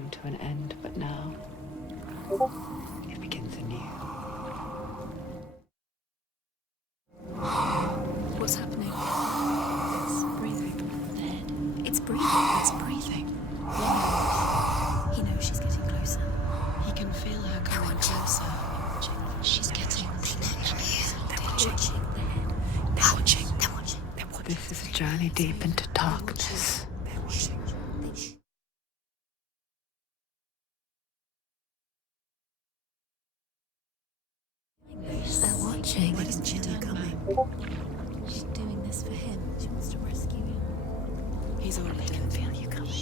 come to an end, but now it begins anew. What's happening? It's breathing. The head. It's breathing. It's breathing. Why? He knows she's getting closer. He can feel her coming closer. She's getting closer. They're watching. They're watching. They're watching. They're watching. This is a journey deep into darkness. They're watching. They're watching. Why doesn't she turn coming? She's doing this for him. She wants to rescue him. He's already can feel you coming.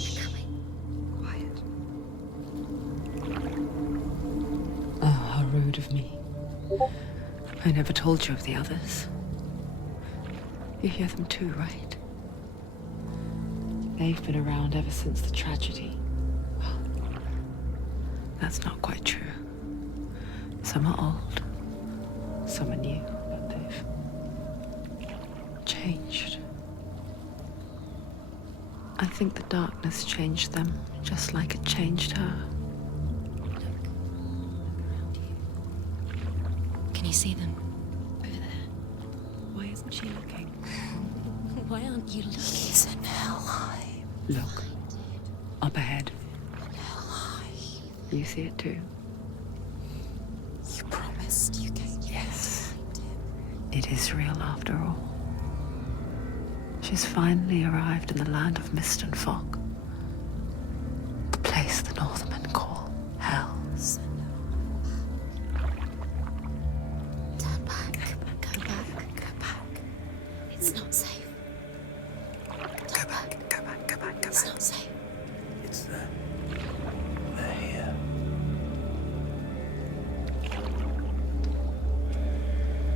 Quiet. Oh, how rude of me. I never told you of the others. You hear them too, right? They've been around ever since the tragedy. Well, that's not quite true. Some are old, some are new, but they've changed. I think the darkness changed them, just like it changed her. Can you see them? Over there. Why isn't she looking? Why aren't you looking? He's in Helheim. Look, up ahead. Helheim. You see it too? You promised you came. Yes. It is real after all. She's finally arrived in the land of mist and fog. The place the Northmen call hell. Turn back. Go back. Go back. It's not safe. Go back. It's not safe. It's them. They're here.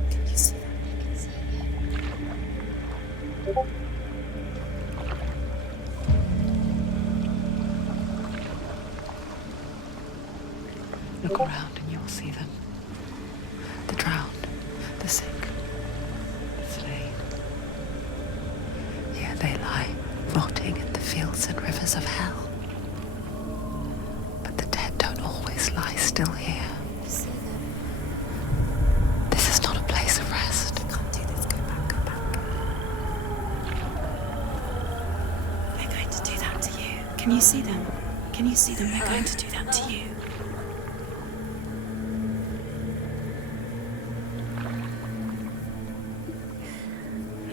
Can you see them? I can see you. Look around and you'll see them. The drowned, the sick, the slain. Here they lie, rotting in the fields and rivers of hell. But the dead don't always lie still here. You see them. This is not a place of rest. You can't do this. Go back. They're going to do that to you. Can you see them? Can you see them? They're going to do that to you.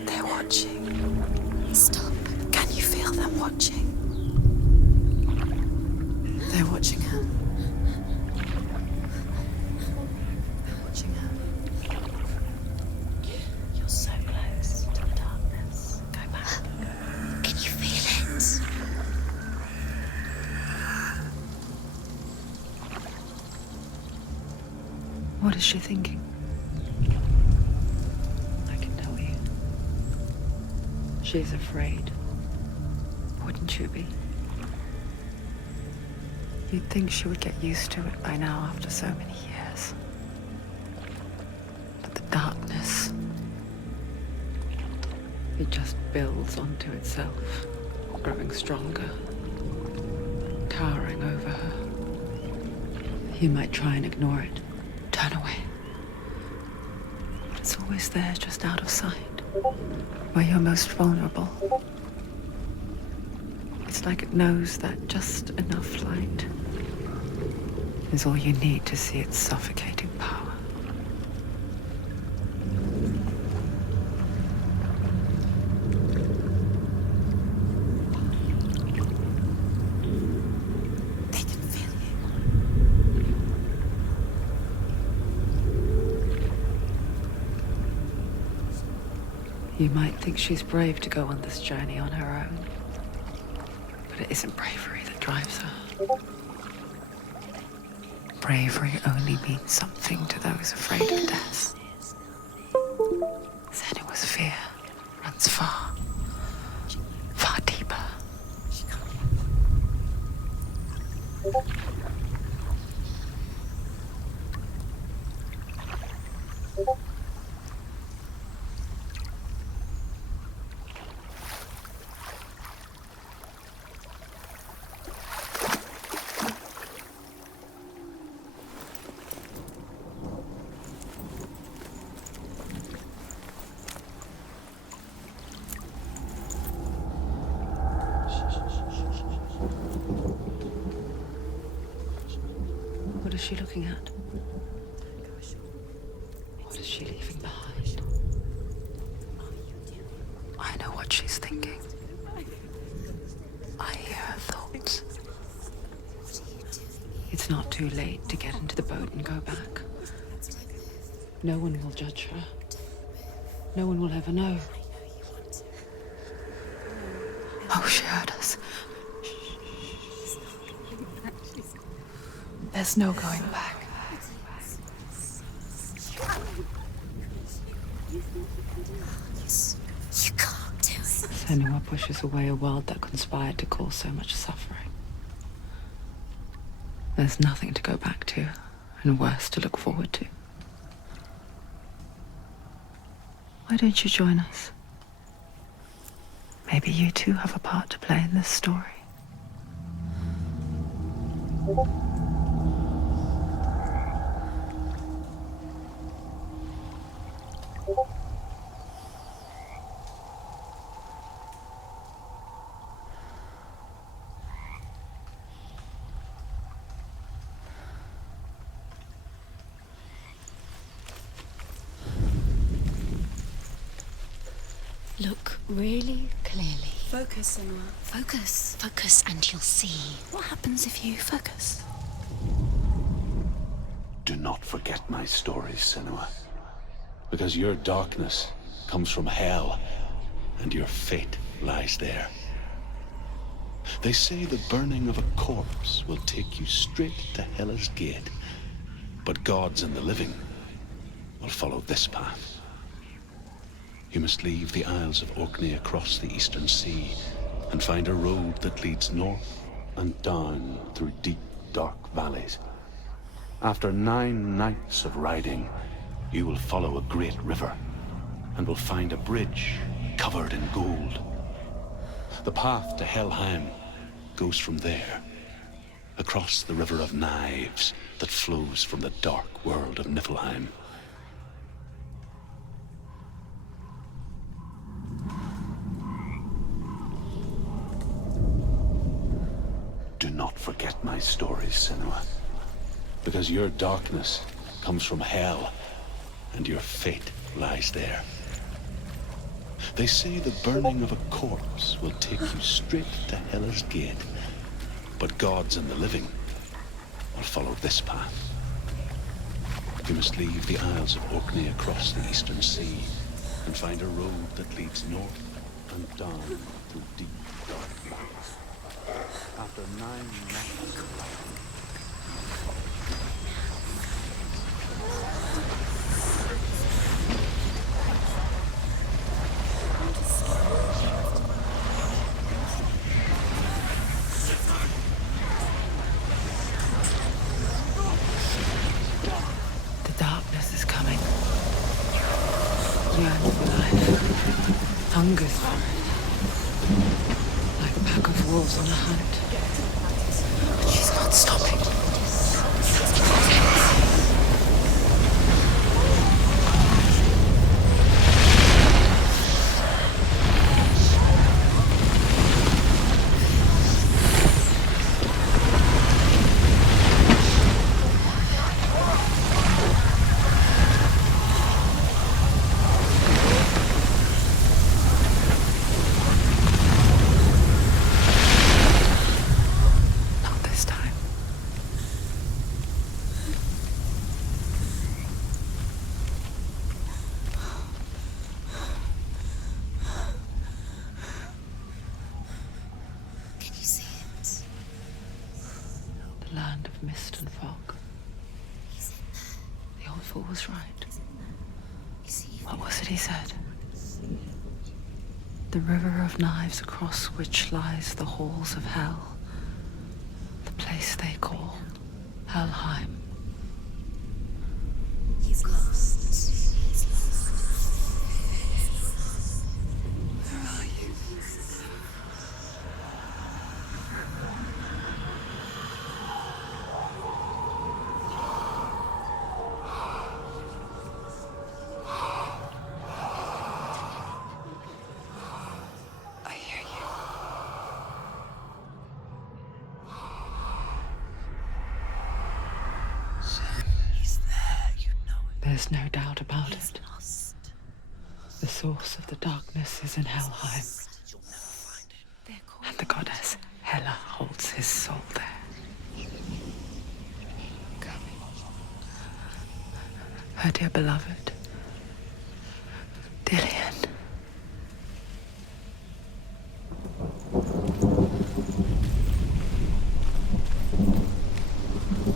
They're watching. Stop. Can you feel them watching? They're watching her. They're watching her. You're so close to the darkness. Go back. Can you feel it? What is she thinking? I can tell you. She's afraid. Wouldn't you be? You'd think she would get used to it by now after so many years. But the darkness, it just builds onto itself, growing stronger, towering over her. You might try and ignore it, turn away. But it's always there, just out of sight, where you're most vulnerable. It's like it knows that just enough light is all you need to see its suffocating power. They can feel you. You might think she's brave to go on this journey on her own, but it isn't bravery that drives her. Bravery only means something to those afraid of death. Then it was fear, runs far, far deeper. is she looking at? What is she leaving behind? I know what she's thinking. I hear her thoughts. It's not too late to get into the boat and go back. No one will judge her. No one will ever know. Oh, she heard us. There's no going back. You can't do it. Senua pushes away a world that conspired to cause so much suffering. There's nothing to go back to, and worse to look forward to. Why don't you join us? Maybe you too have a part to play in this story. Look really clearly. Focus, Senua. Focus. Focus and you'll see. What happens if you focus? Do not forget my stories, Senua. Because your darkness comes from hell, and your fate lies there. They say the burning of a corpse will take you straight to Hela's gate, but gods and the living will follow this path. You must leave the Isles of Orkney across the eastern sea and find a road that leads north and down through deep, dark valleys. After 9 nights of riding, you will follow a great river and will find a bridge covered in gold. The path to Helheim goes from there, across the river of knives that flows from the dark world of Niflheim. Do not forget my stories, Senua. Because your darkness comes from hell, and your fate lies there. They say the burning of a corpse will take you straight to Hela's gate, but gods and the living will follow this path. You must leave the Isles of Orkney across the eastern sea and find a road that leads north and down through deep, dark valleys. After 9 nights of riding, The darkness is coming. Yearns for life. Hungers for it. Like a pack of wolves on a hunt. But she's not stopping. Not this time. Can you see it? The land of mist and fog. He's in there. The old fool was right. You see it? What was it he said? The river of knives across which lies the halls of hell. The place they call Helheim. He's lost. He's lost. Where are you? I hear you. There's no doubt about He's it. lost. The source of the darkness is in Helheim, They're called and the goddess Hela holds his soul there. Her dear beloved, Dillian.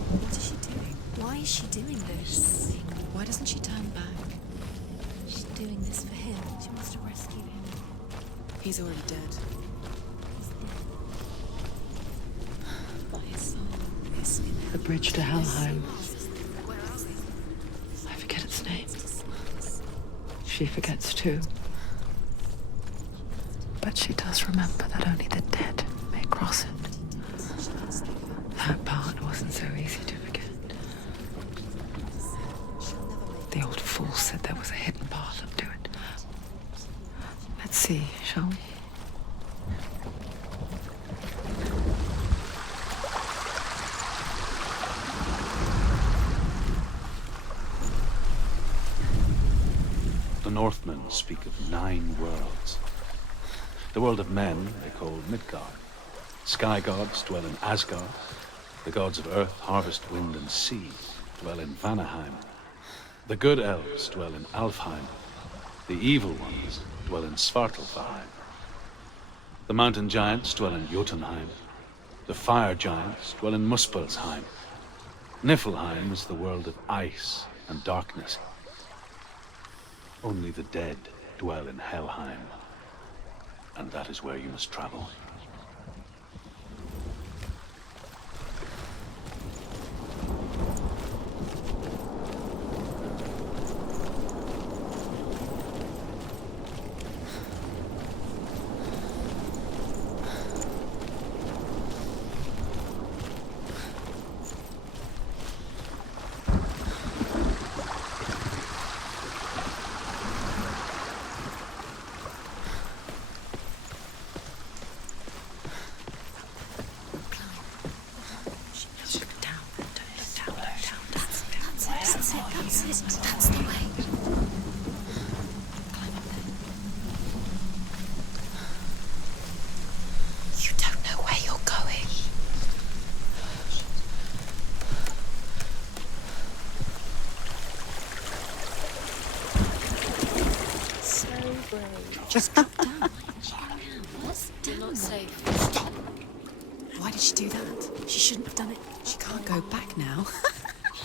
What is she doing? Why is she doing this? Why doesn't she turn back? She's doing this for him. She wants to rescue him. He's already dead. He's dead. But his soul is in The bridge to Helheim. Where are we? I forget its name. She forgets too. But she does remember that only the dead may cross it. That part wasn't so easy to forget. The old fool said there was a hidden path up to it. Let's see, shall we? The Northmen speak of 9 worlds. The world of men they call Midgard. Sky gods dwell in Asgard. The gods of earth, harvest, wind, and sea dwell in Vanaheim. The good elves dwell in Alfheim. The evil ones dwell in Svartalfheim. The mountain giants dwell in Jotunheim. The fire giants dwell in Muspelheim. Niflheim is the world of ice and darkness. Only the dead dwell in Helheim. And that is where you must travel. That's the way. You don't know where you're going. So brave. Just calm down. You're not safe. Why did she do that? She shouldn't have done it. She can't go back now.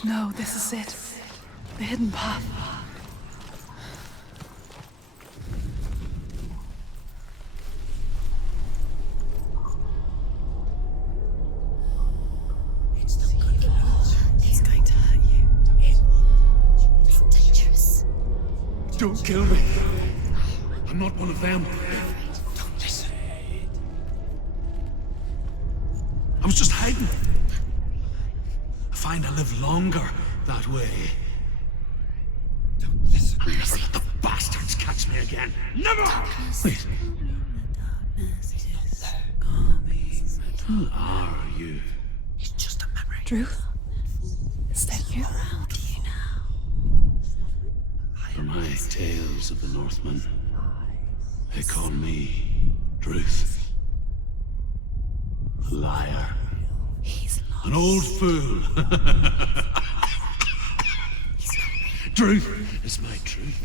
No, this is it. The hidden path. It's going to hurt you. It's dangerous. Don't kill me. I'm not one of them. Don't listen. I was just hiding. I find I live longer that way. Don't listen. I'll never let the bastards catch me again. Never! Wait. Who are you? It's just a memory. Drew? Is that you? Around you now. For my tales of the Northmen, they call me Druth. A liar. He's lost. An old fool. Truth is my truth.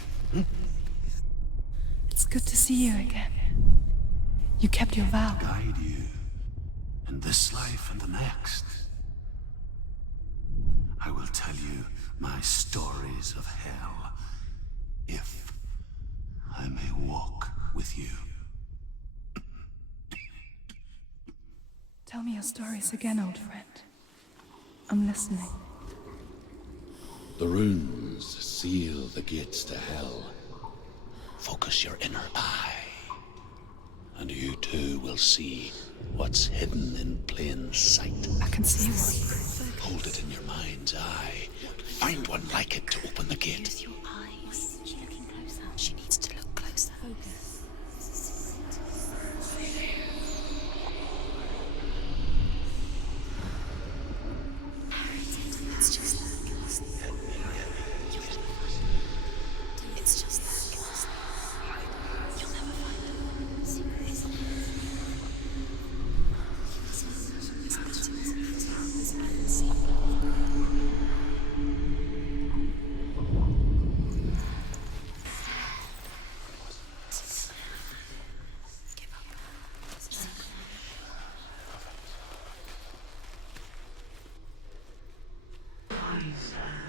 It's good to see you again. You kept your vow. Guide you in this life and the next. I will tell you my stories of hell, if I may walk with you. Tell me your stories again, old friend. I'm listening. The runes seal the gates to hell. Focus your inner eye, and you too will see what's hidden in plain sight. I can see one. Hold it in your mind's eye. Find one like it to open the gate. With your eyes. She's looking closer. She needs to look closer. Focus. It's just Please.